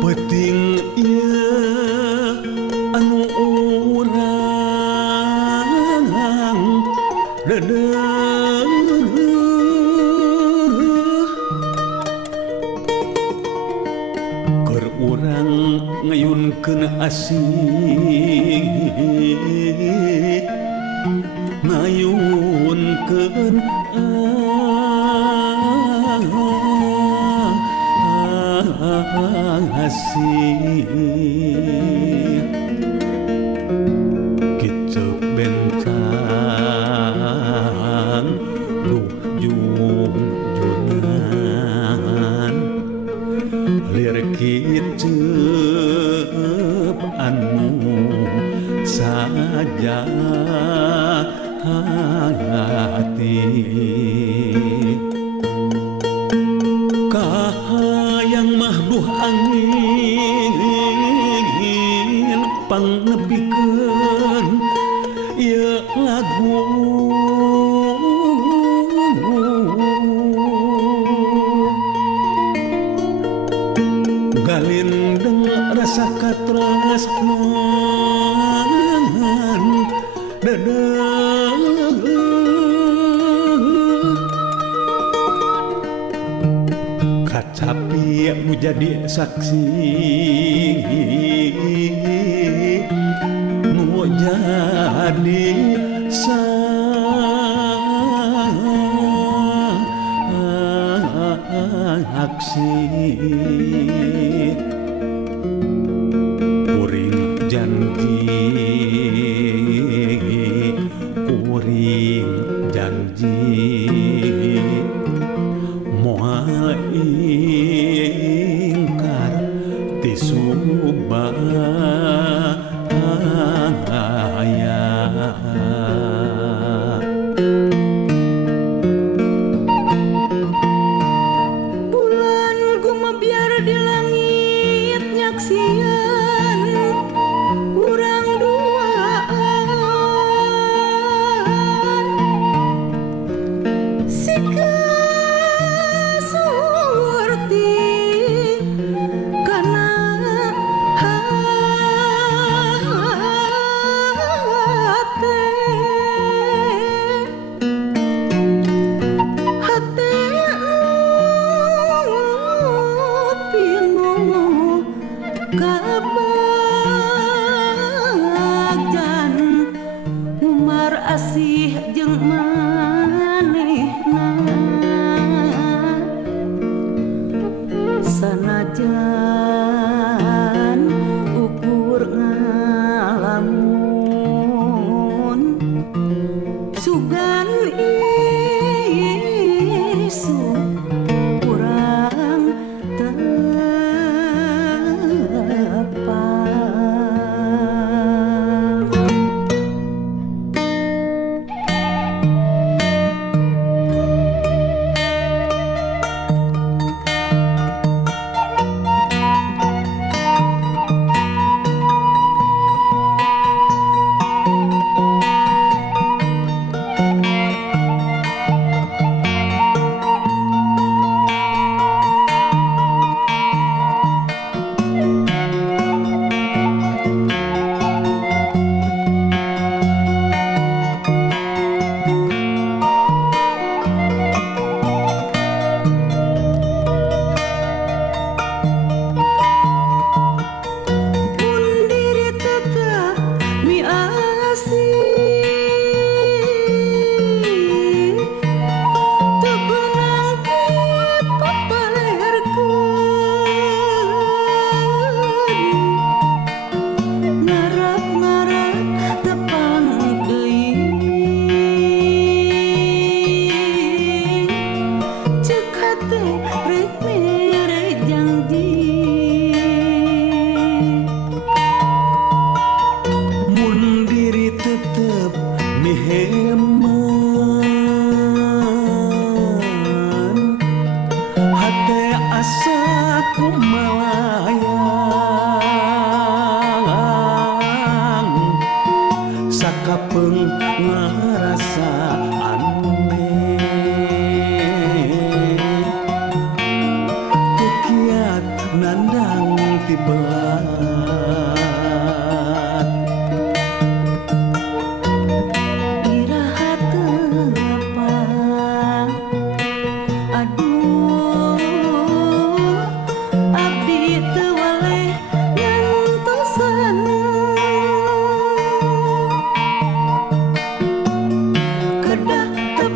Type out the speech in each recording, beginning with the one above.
Peting ieu anu urang dedeuh keur urang ngayunkeun asih ngayunkeun asih kicep bencang duh junjunan lir kicep anu saja hati kahayang mahbuh angin pangnepikeun ieu lagu galindeng rasa katresnan dedeuh kacapi nu jadi saksi nu jadi saksi kuring janji moal ingkar ti subahaya bulan guma biar di langit nyaksian urang duaan sika surti kana hate pinuh kabajan umar asih jeung manehna sanajan ukur ngalamun sugan isu kurang tepang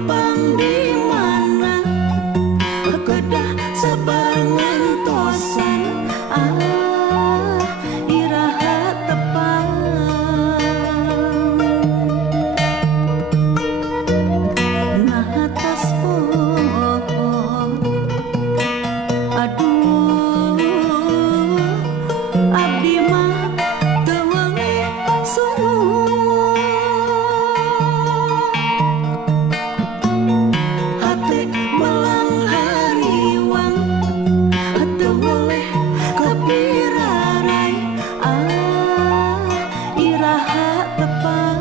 tepang di mana kedah sabar ngantosan iraha tepang nah atas aduh abdi mah teu wengi sungguh hati belang hariwang teu boleh kapirarai iraha tepang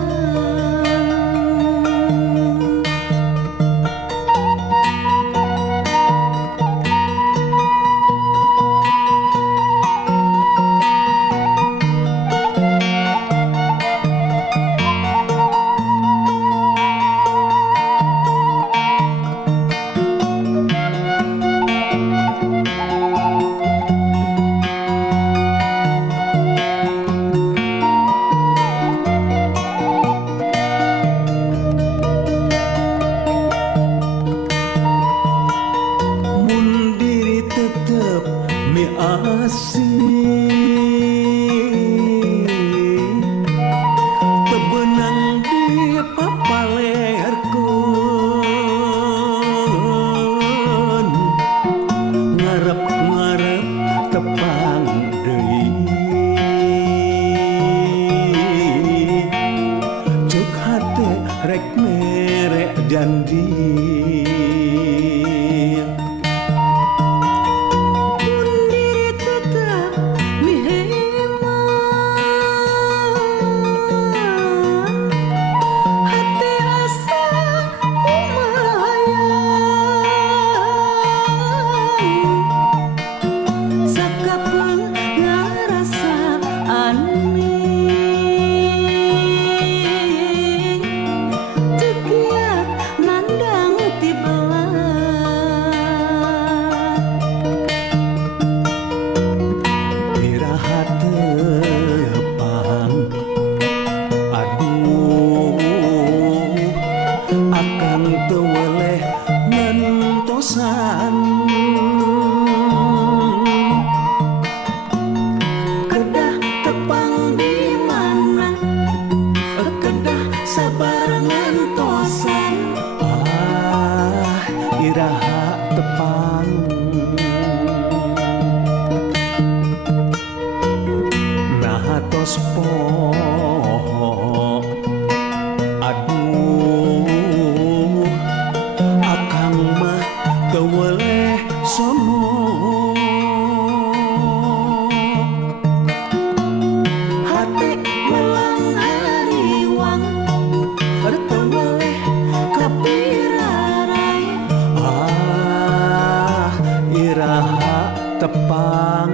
mun diri tetep mi asih tebenang di papalerkeun ngarep-ngarep tepang deui cuk hate rek mere janji mun diri tetap mihema hati asa kumayang sakapeung ngarasa aneh teu kiat mandang ti belah iraha tepang aduh akan teu weleh ngentosan kedah tepang di mana kedah sabar ngantosan iraha tepang nah tos poho aduh akang mah teu weleh sono hati melang hariwang teu boleh kapirarai iraha tepang